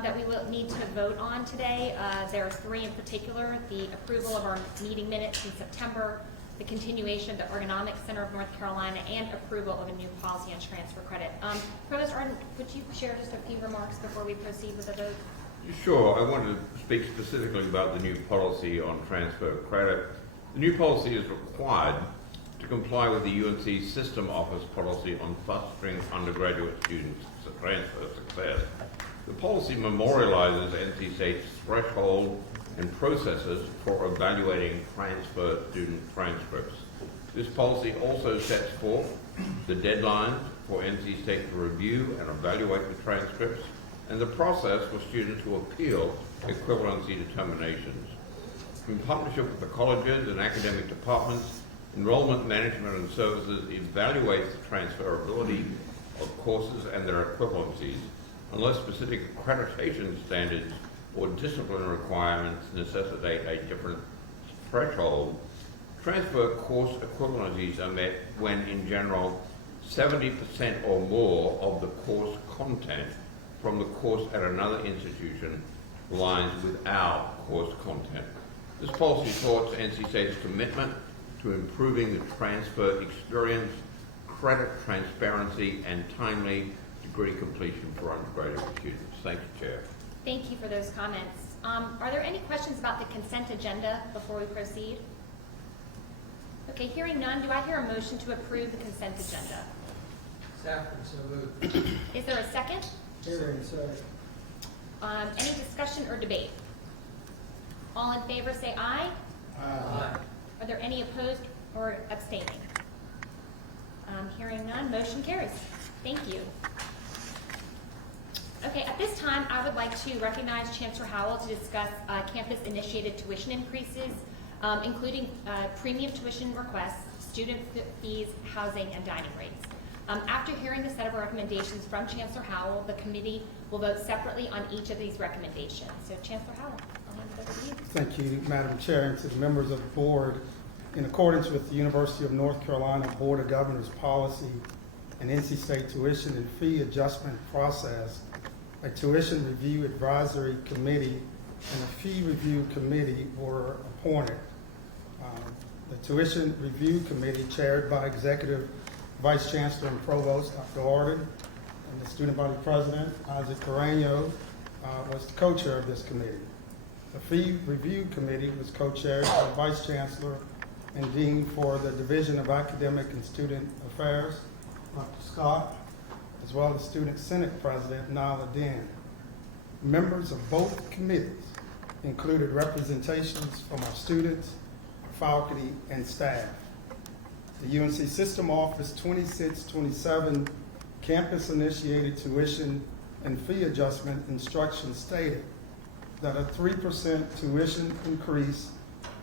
that we will need to vote on today. There are three in particular: the approval of our meeting minutes in September, the continuation of the Ergonomics Center of North Carolina, and approval of a new policy on transfer credit. Provost Arden, would you share just a few remarks before we proceed with the vote? Sure. I want to speak specifically about the new policy on transfer credit. The new policy is required to comply with the UNC System Office policy on fostering undergraduate students' transfer success. The policy memorializes NC State's threshold and processes for evaluating transfer student transcripts. This policy also sets forth the deadlines for NC State to review and evaluate the transcripts and the process for students who appeal equivalency determinations. In partnership with the colleges and academic departments, Enrollment Management and Services evaluates the transferability of courses and their equivalencies unless specific accreditation standards or discipline requirements necessitate a different threshold. Transfer course equivalencies are met when, in general, 70% or more of the course content from the course at another institution aligns with our course content. This policy supports NC State's commitment to improving the transfer experience, credit transparency, and timely degree completion for undergraduate students. Thank you, Chair. Thank you for those comments. Are there any questions about the consent agenda before we proceed? Okay, hearing none, do I hear a motion to approve the consent agenda? Stafford, so moved. Is there a second? Hearing, second. Any discussion or debate? All in favor say aye. Aye. Are there any opposed or abstaining? Hearing none, motion carries. Thank you. Okay, at this time, I would like to recognize Chancellor Howell to discuss campus-initiated tuition increases, including premium tuition requests, student fees, housing, and dining rates. After hearing the set of recommendations from Chancellor Howell, the committee will vote separately on each of these recommendations. So, Chancellor Howell, I'll hand it over to you. Thank you, Madam Chair, and to the members of the board. In accordance with the University of North Carolina Board of Governors policy and NC State tuition and fee adjustment process, a tuition review advisory committee and a fee review committee were appointed. The tuition review committee, chaired by Executive Vice Chancellor and Provost Dr. Arden, and the student body president, Isaac Carreño, was the co-chair of this committee. The fee review committee was co-chaired by the Vice Chancellor and Dean for the Division of Academic and Student Affairs, Dr. Scott, as well as Student Senate President Nala Den. Members of both committees included representations from our students, faculty, and staff. The UNC System Office 2627 campus-initiated tuition and fee adjustment instructions stated that a 3% tuition increase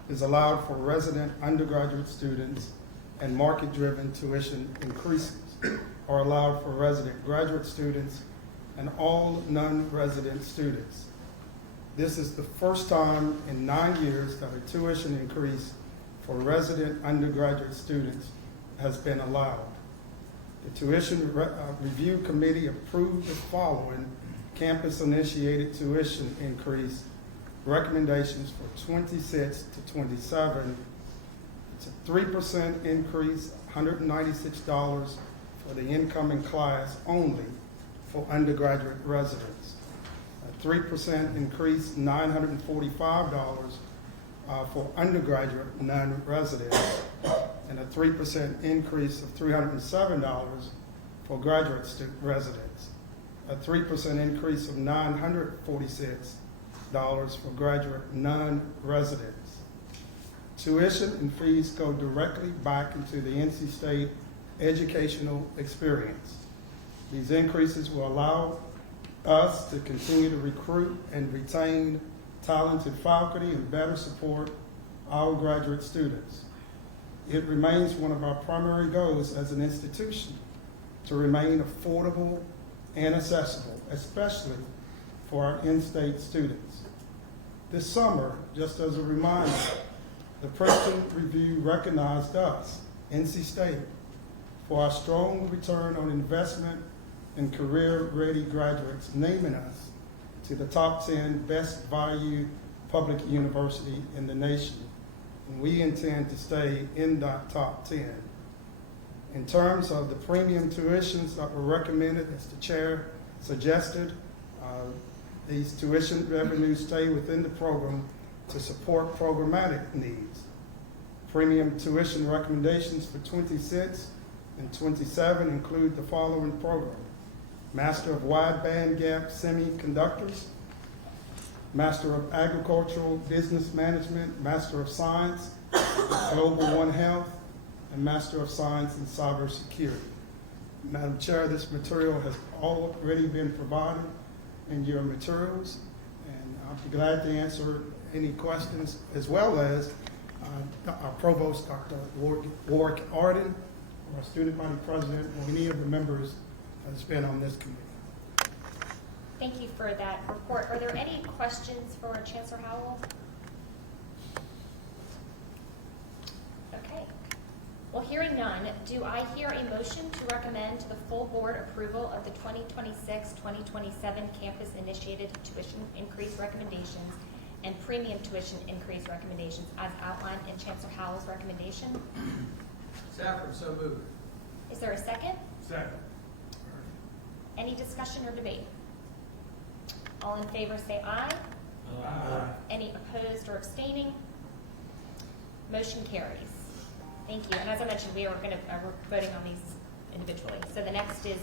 is allowed for resident undergraduate students and market-driven tuition increases are allowed for resident graduate students and all non-resident students. This is the first time in 9 years that a tuition increase for resident undergraduate students has been allowed. The tuition review committee approved the following campus-initiated tuition increase recommendations for 26 to 27. It's a 3% increase, $196 for the incoming class only for undergraduate residents. A 3% increase, $945 for undergraduate non-residents, and a 3% increase of $307 for graduate residents. A 3% increase of $946 for graduate non-residents. Tuition and fees go directly back into the NC State educational experience. These increases will allow us to continue to recruit and retain talented faculty and better support our graduate students. It remains one of our primary goals as an institution to remain affordable and accessible, especially for our in-state students. This summer, just as a reminder, the Princeton Review recognized us, NC State, for our strong return on investment in career-ready graduates, naming us to the top 10 best value public university in the nation. And we intend to stay in that top 10. In terms of the premium tuitions that were recommended, as the chair suggested, these tuition revenues stay within the program to support programmatic needs. Premium tuition recommendations for 26 and 27 include the following program: Master of Wide Bandgap Semiconductors, Master of Agricultural Business Management, Master of Science, Global One Health, and Master of Science in Cybersecurity. Madam Chair, this material has already been provided in your materials, and I'll be glad to answer any questions, as well as our Provost, Dr. Warwick Arden, or our Student Body President, or any of the members that's been on this committee. Thank you for that report. Are there any questions for Chancellor Howell? Okay. Well, hearing none, do I hear a motion to recommend to the full board approval of the 2026-2027 campus-initiated tuition increase recommendations and premium tuition increase recommendations as outlined in Chancellor Howell's recommendation? Safford, so moved. Is there a second? Second. Any discussion or debate? All in favor say aye. Aye. Any opposed or abstaining? Motion carries. Thank you. And as I mentioned, we're voting on these individually. So the next is,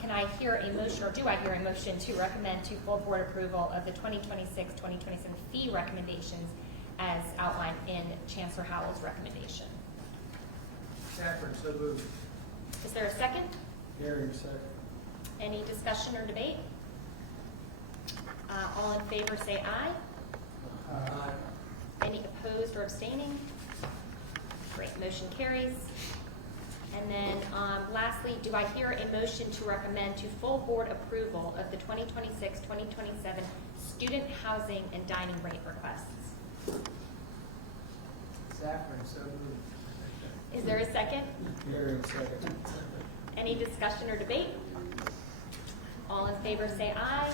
can I hear a motion, or do I hear a motion to recommend to full board approval of the 2026-2027 fee recommendations as outlined in Chancellor Howell's recommendation? Safford, so moved. Is there a second? Herring, second. Any discussion or debate? All in favor say aye. Aye. Any opposed or abstaining? Great, motion carries. And then lastly, do I hear a motion to recommend to full board approval of the 2026-2027 student housing and dining rate requests? Safford, so moved. Is there a second? Herring, second. Any discussion or debate? All in favor say aye.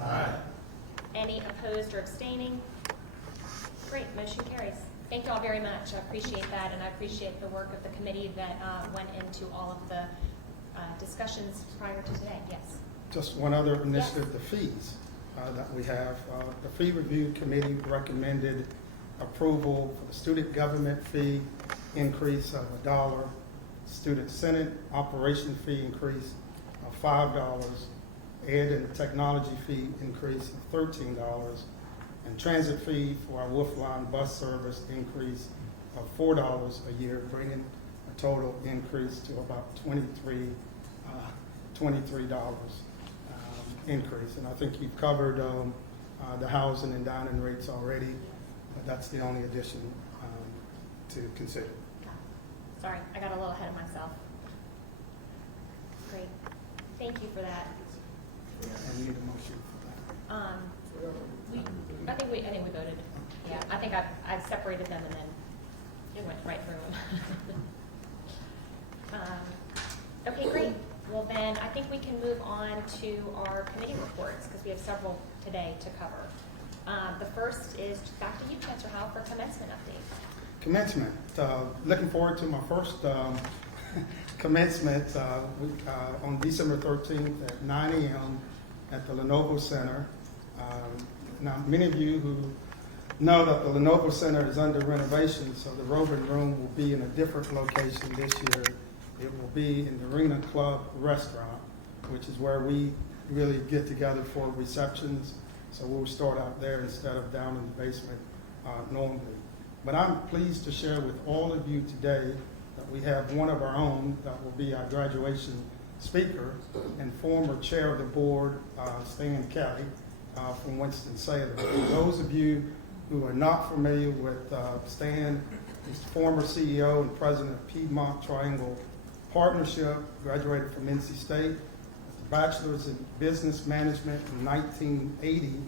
Aye. Any opposed or abstaining? Great, motion carries. Thank you all very much. I appreciate that, and I appreciate the work of the committee that went into all of the discussions prior to today. Yes. Just one other initiative, the fees that we have. The Fee Review Committee recommended approval for the student government fee increase of $1, student senate operation fee increase of $5, ed and technology fee increase of $13, and transit fee for our Wolf Line bus service increase of $4 a year, bringing a total increase to about $23 increase. And I think you've covered the housing and dining rates already, but that's the only addition to consider. Sorry, I got a little ahead of myself. Great. Thank you for that. And we need a motion for that. I think we voted. Yeah, I think I've separated them and then it went right through them. Okay, great. Well then, I think we can move on to our committee reports because we have several today to cover. The first is back to you, Chancellor Howell, for commencement update. Commencement. Looking forward to my first commencement on December 13th at 9 a.m. at the Lenovo Center. Now, many of you who know that the Lenovo Center is under renovation, so the roving room will be in a different location this year. It will be in the Arena Club restaurant, which is where we really get together for receptions. So we'll start out there instead of down in the basement normally. But I'm pleased to share with all of you today that we have one of our own that will be our graduation speaker and former chair of the board, Stan Kelly, from Winston-Salem. For those of you who are not familiar with Stan, he's the former CEO and president of Piedmont Triangle Partnership, graduated from NC State, with a bachelor's in business management in 1980,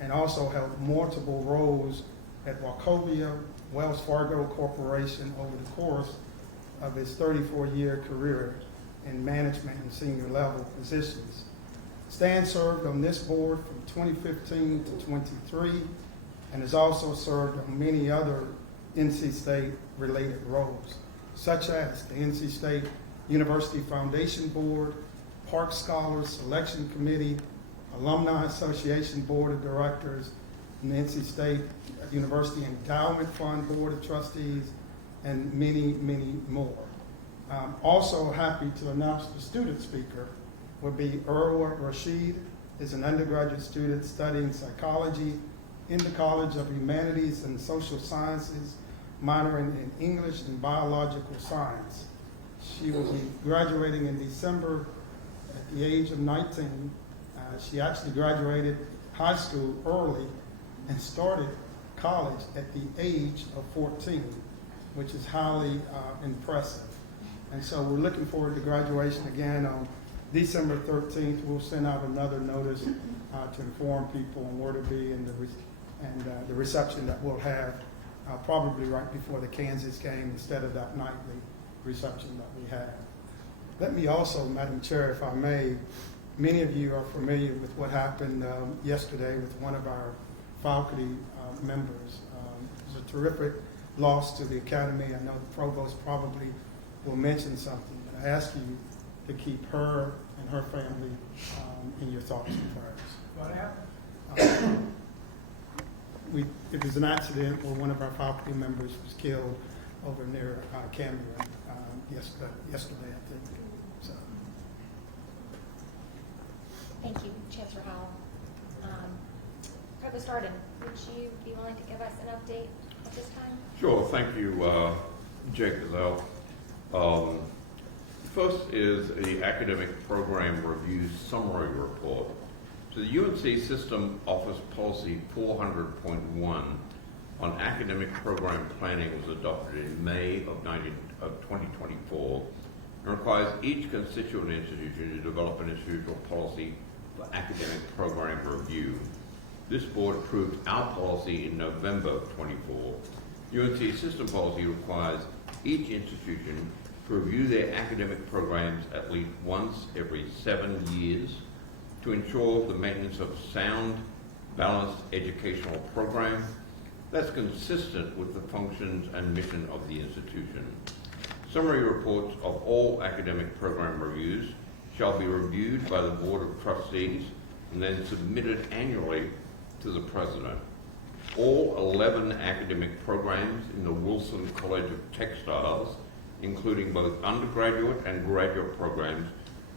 and also held multiple roles at Wachovia Wells Fargo Corporation over the course of his 34-year career in management and senior level positions. Stan served on this board from 2015 to 23 and has also served on many other NC State related roles, such as the NC State University Foundation Board, Park Scholars Selection Committee, Alumni Association Board of Directors, and the NC State University Endowment Fund Board of Trustees, and many, many more. I'm also happy to announce the student speaker will be Urwa Rashid, is an undergraduate student studying psychology in the College of Humanities and Social Sciences, minoring in English and Biological Science. She will be graduating in December at the age of 19. She actually graduated high school early and started college at the age of 14, which is highly impressive. And so we're looking forward to graduation again on December 13th. We'll send out another notice to inform people on where to be and the reception that we'll have probably right before the Kansas game instead of that nightly reception that we have. Let me also, Madam Chair, if I may, many of you are familiar with what happened yesterday with one of our faculty members. It was a terrific loss to the Academy. I know the Provost probably will mention something, but I ask you to keep her and her family in your thoughts and prayers. What happened? It was an accident where one of our faculty members was killed over near Cameron yesterday, I think. So. Thank you, Chancellor Howell. Provost Arden, would you be willing to give us an update at this time? Sure, thank you, Jake Gazelle. First is the Academic Program Review Summary Report. So the UNC System Office Policy 400.1 on academic program planning was adopted in May of 2024 and requires each constituent institution to develop an institutional policy for academic program review. This board approved our policy in November of 24. UNC System Policy requires each institution to review their academic programs at least once every 7 years to ensure the maintenance of sound, balanced educational program that's consistent with the functions and mission of the institution. Summary reports of all academic program reviews shall be reviewed by the Board of Trustees and then submitted annually to the President. All 11 academic programs in the Wilson College of Textiles, including both undergraduate and graduate programs,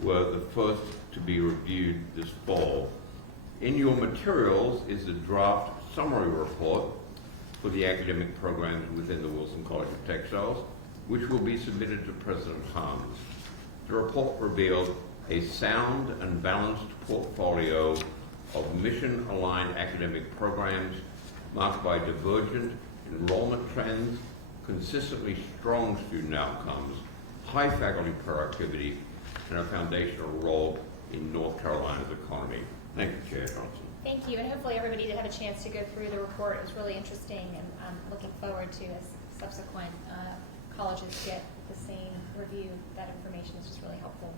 were the first to be reviewed this fall. In your materials is the draft summary report for the academic programs within the Wilson College of Textiles, which will be submitted to President Harms. The report revealed a sound and balanced portfolio of mission-aligned academic programs marked by divergent enrollment trends, consistently strong student outcomes, high faculty productivity, and a foundational role in North Carolina's economy. Thank you, Chair Johnson. Thank you, and hopefully everybody did have a chance to go through the report. It was really interesting, and I'm looking forward to as subsequent colleges get the same review. That information is just really helpful.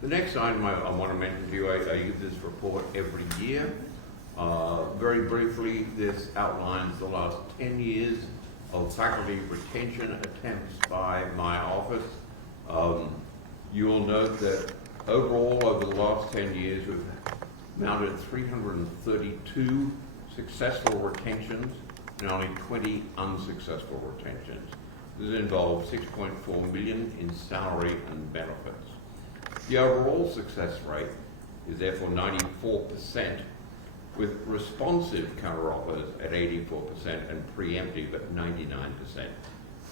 The next item I want to mention to you, I use this report every year. Very briefly, this outlines the last 10 years of faculty retention attempts by my office. You will note that overall, over the last 10 years, we've mounted 332 successful retentions and only 20 unsuccessful retentions. This involves $6.4 million in salary and benefits. The overall success rate is therefore 94%, with responsive counteroffers at 84% and preemptive at 99%.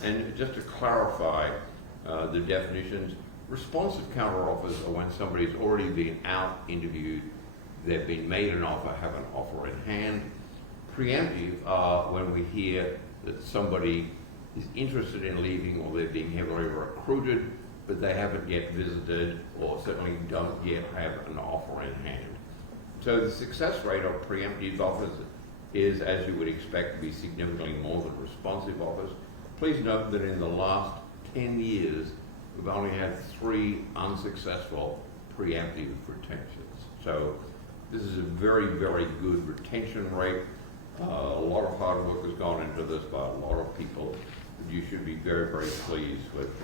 And just to clarify the definitions, responsive counteroffers are when somebody's already been out interviewed, they've been made an offer, have an offer in hand. Preemptive are when we hear that somebody is interested in leaving or they're being heavily recruited, but they haven't yet visited or certainly don't yet have an offer in hand. So the success rate of preemptive offers is, as you would expect, to be significantly more than responsive offers. Please note that in the last 10 years, we've only had 3 unsuccessful preemptive retentions. So this is a very, very good retention rate. A lot of hard work has gone into this by a lot of people. You should be very, very pleased with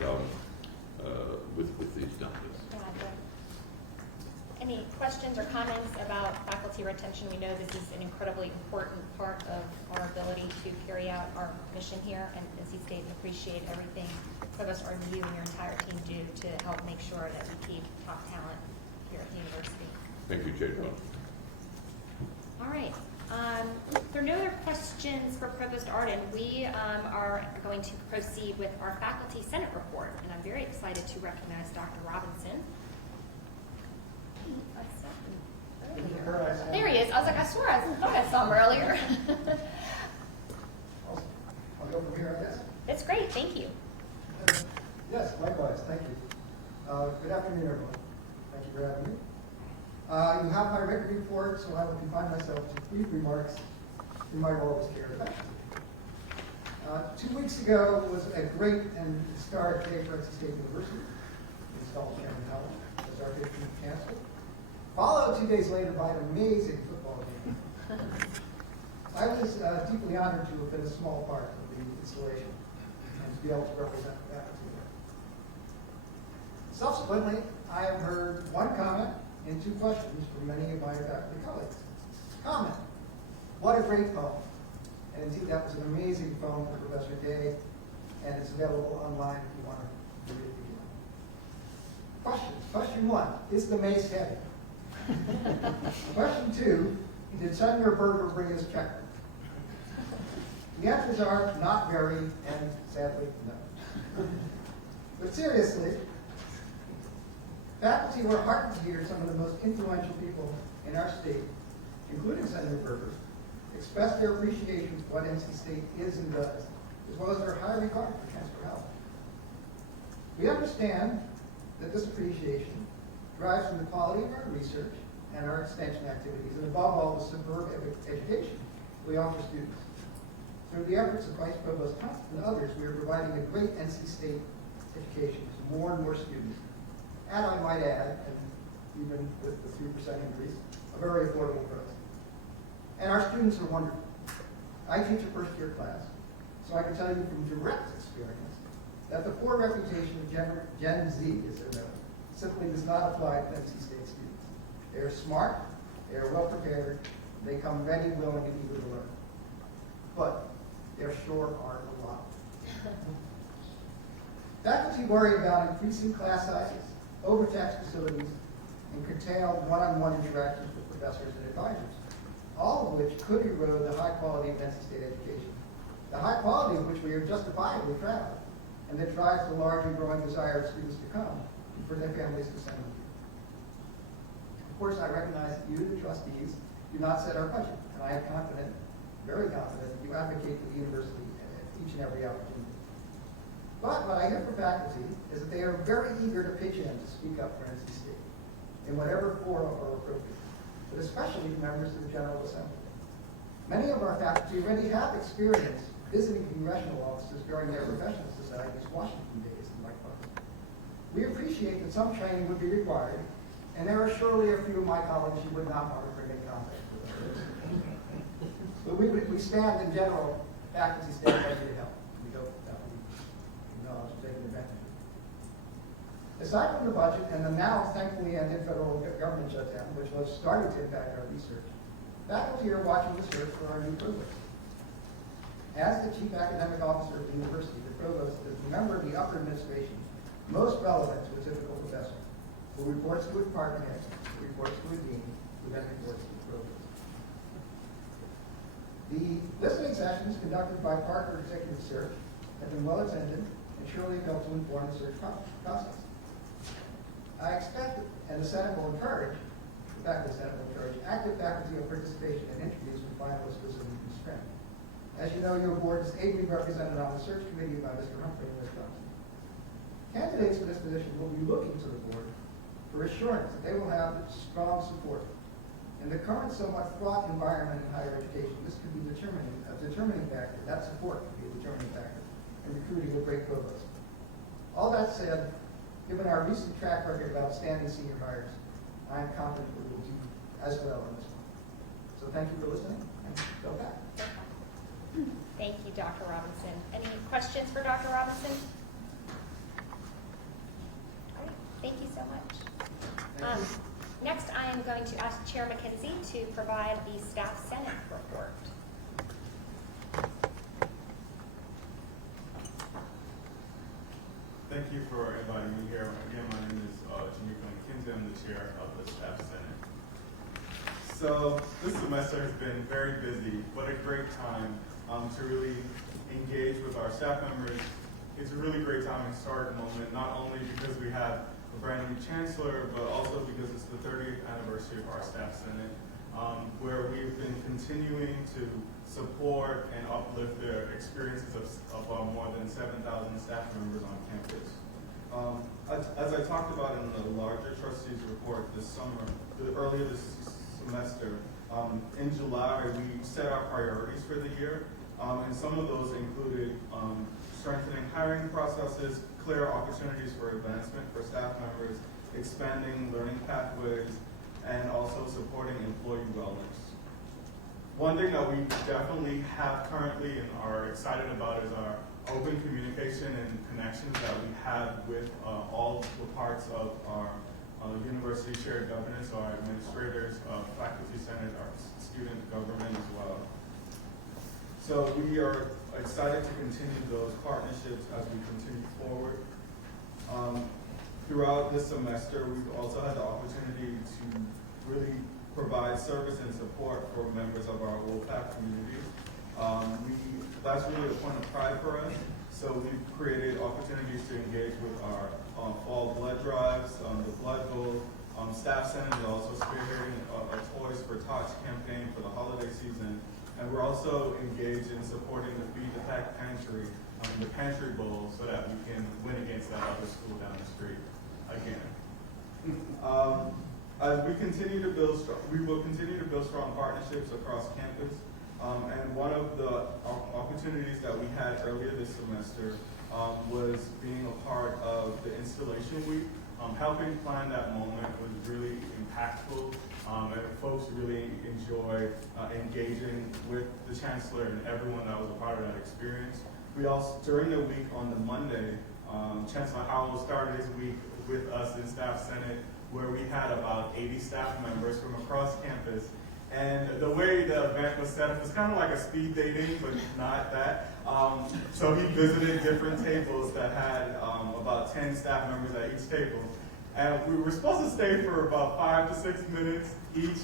these numbers. Any questions or comments about faculty retention? We know this is an incredibly important part of our ability to carry out our mission here at NC State, and appreciate everything Provost Arden, you and your entire team do to help make sure that we keep top talent here at the university. Thank you, Judge. All right. If there are no other questions for Provost Arden, we are going to proceed with our Faculty Senate report, and I'm very excited to recognize Dr. Robinson. There he is. I was like, I swear I thought I saw him earlier. I'll go from here, I guess. That's great. Thank you. Yes, likewise. Thank you. Good afternoon, everyone. Thank you for having me. You have my written report, so I will confine myself to brief remarks in my role as chair of faculty. 2 weeks ago was a great and historic day for NC State University. We installed Chancellor Howell as our 15th chancellor, followed 2 days later by an amazing football game. I was deeply honored to have been a small part of the installation and to be able to represent the faculty there. Subsequently, I have heard one comment and 2 questions from many of my faculty colleagues. Comment: what a great poem. And indeed, that was an amazing poem for Professor Day, and it's available online if you want to read it again. Questions. Question 1, is the mace heavy? Question 2, did Senator Berger bring his checkbook? The answers are not very, and sadly, no. But seriously, faculty were heartened to hear some of the most influential people in our state, including Senator Berger, express their appreciation for what NC State is and does, as well as their high regard for Chancellor Howell. We understand that this appreciation derives from the quality of our research and our extension activities, and above all, the superb education we offer students. Through the efforts of Vice Provost Hunt and others, we are providing a great NC State education to more and more students. And I might add, and even with the 3% increase, a very affordable price. And our students are wonderful. I teach a first-year class, so I can tell you from direct experience that the poor reputation of Gen Z, as they're known, simply does not apply to NC State students. They are smart, they are well prepared, they come ready, willing, and eager to learn. But there sure are a lot. Faculty worry about increasing class sizes, overtaxed facilities, and curtailed one-on-one interactions with professors and advisors, all of which could erode the high quality of NC State education, the high quality of which we are justifiably proud, and that drives the large and growing desire of students to come and for their families to send them. Of course, I recognize that you, the trustees, do not set our budget, and I am confident, very confident, that you advocate for the university at each and every opportunity. But what I hear from faculty is that they are very eager to pitch in to speak up for NC State in whatever forum are appropriate, but especially members of the General Assembly. Many of our faculty already have experience visiting congressional offices during their professional societies' Washington days and likewise. We appreciate that some training would be required, and there are surely a few of my colleagues who would not want to bring in contact with us. But we stand in general, faculty stand ready to help. We hope that we acknowledge taking advantage of it. Aside from the budget and the now thankfully ended federal government shutdown, which was starting to impact our research, faculty are watching the search for our new provost. As the chief academic officer of the university, the provost is the member of the upper administration most relevant to a typical professor, who reports to a department head, who reports to a dean, who then reports to the provost. The listening sessions conducted by Parker Executive Search have been well attended and surely helped to inform the search process. I expect, and the Senate will encourage, active faculty participation in interviews with finalists for Zoom and spring. As you know, your board is ably represented on the search committee by Mr. Humphrey and Ms. Johnson. Candidates for this position will be looking to the board for assurance that they will have strong support. In the current somewhat fraught environment in higher education, this could be a determining factor. That support could be a determining factor in recruiting a great provost. All that said, given our recent track record of outstanding senior hires, I am confident we will do as well on this one. So thank you for listening, and go back. Thank you, Dr. Robinson. Any questions for Dr. Robinson? All right, thank you so much. Next, I am going to ask Chair McKenzie to provide the Staff Senate report. Thank you for inviting me here. Again, my name is Jamaica McKenzie. I'm the chair of the Staff Senate. So this semester has been very busy, but a great time to really engage with our staff members. It's a really great time and start moment, not only because we have a brand new chancellor, but also because it's the 30th anniversary of our Staff Senate, where we've been continuing to support and uplift the experiences of more than 7,000 staff members on campus. As I talked about in the larger trustees report this summer, earlier this semester, in July we set our priorities for the year, and some of those included strengthening hiring processes, clear opportunities for advancement for staff members, expanding learning pathways, and also supporting employee wellness. One thing that we definitely have currently and are excited about is our open communication and connections that we have with all the parts of our university shared governance, our administrators, faculty senate, our student government as well. So we are excited to continue those partnerships as we continue forward. Throughout this semester, we've also had the opportunity to really provide service and support for members of our WOPAC community. That's really a point of pride for us. So we've created opportunities to engage with our fall blood drives, the blood bowl. Staff Senate is also spearheading a Toys for Tots campaign for the holiday season. And we're also engaged in supporting the Feed the Pack Pantry, the Pantry Bowl, so that we can win against that other school down the street again. As we continue to build, we will continue to build strong partnerships across campus. And one of the opportunities that we had earlier this semester was being a part of the installation week. Helping plan that moment was really impactful, and folks really enjoyed engaging with the chancellor and everyone that was a part of that experience. We also, during the week on the Monday, Chancellor Howell started his week with us in Staff Senate, where we had about 80 staff members from across campus. And the way the event was set up was kind of like a speed dating, but not that. So he visited different tables that had about 10 staff members at each table. And we were supposed to stay for about 5 to 6 minutes each.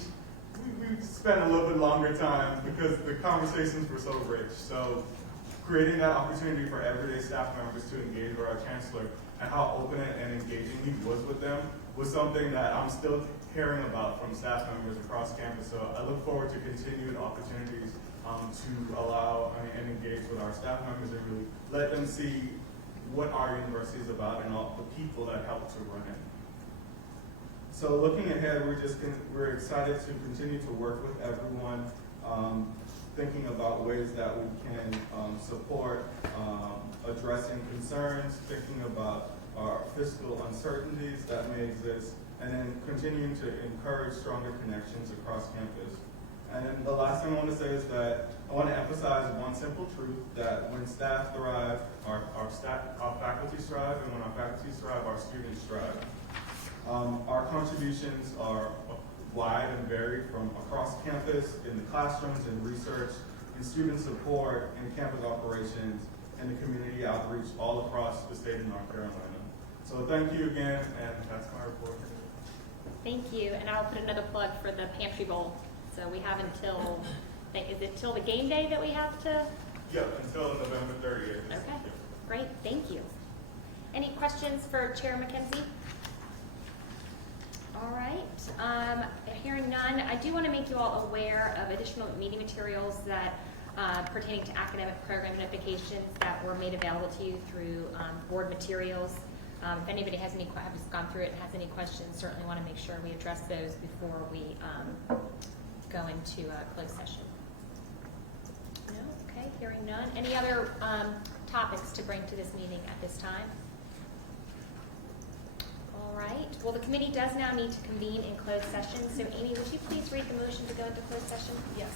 We spent a little bit longer time because the conversations were so rich. So creating that opportunity for everyday staff members to engage with our chancellor and how open and engaging he was with them was something that I'm still hearing about from staff members across campus. So I look forward to continued opportunities to allow and engage with our staff members and really let them see what our university is about and all the people that help to run it. So looking ahead, we're excited to continue to work with everyone, thinking about ways that we can support addressing concerns, thinking about our fiscal uncertainties that may exist, and then continuing to encourage stronger connections across campus. And then the last thing I want to say is that I want to emphasize one simple truth, that when staff thrive, our faculty thrive, and when our faculty thrive, our students thrive. Our contributions are wide and varied from across campus, in the classrooms, in research, in student support, in campus operations, and the community outreach all across the state of North Carolina. So thank you again, and that's my report. Thank you, and I'll put another plug for the Pantry Bowl. So we have until, is it till the game day that we have to? Yep, until November 30th. Okay, great, thank you. Any questions for Chair McKenzie? All right, hearing none, I do want to make you all aware of additional meeting materials that pertaining to academic program notifications that were made available to you through board materials. If anybody has gone through it and has any questions, certainly want to make sure we address those before we go into a closed session. No? Okay, hearing none. Any other topics to bring to this meeting at this time? All All right, well, the committee does now need to convene in closed session, so Amy, would you please read the motion to go into closed session? Yes.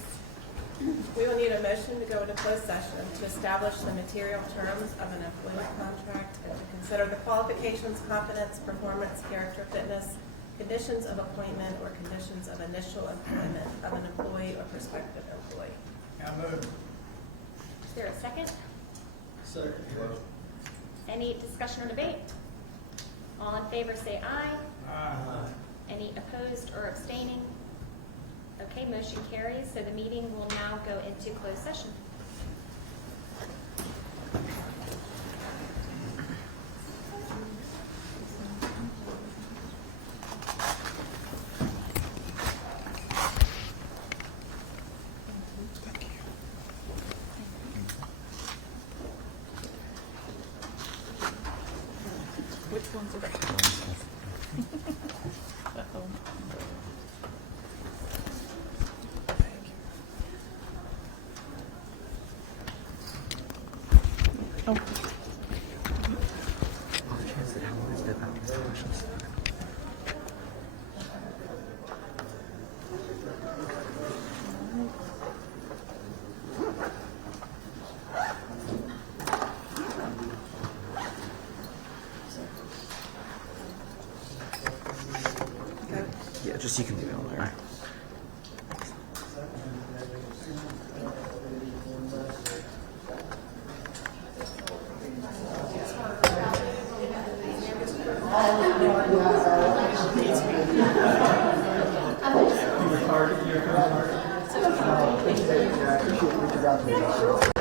We will need a motion to go into closed session to establish the material terms of an employment contract and to consider the qualifications, competence, performance, character, fitness, conditions of appointment, or conditions of initial employment of an employee or prospective employee. I move. Is there a second? Second. Any discussion or debate? All in favor say aye. Aye. Any opposed or abstaining? Okay, motion carries, so the meeting will now go into closed session. Which ones are Yeah, just you can leave it on there. You're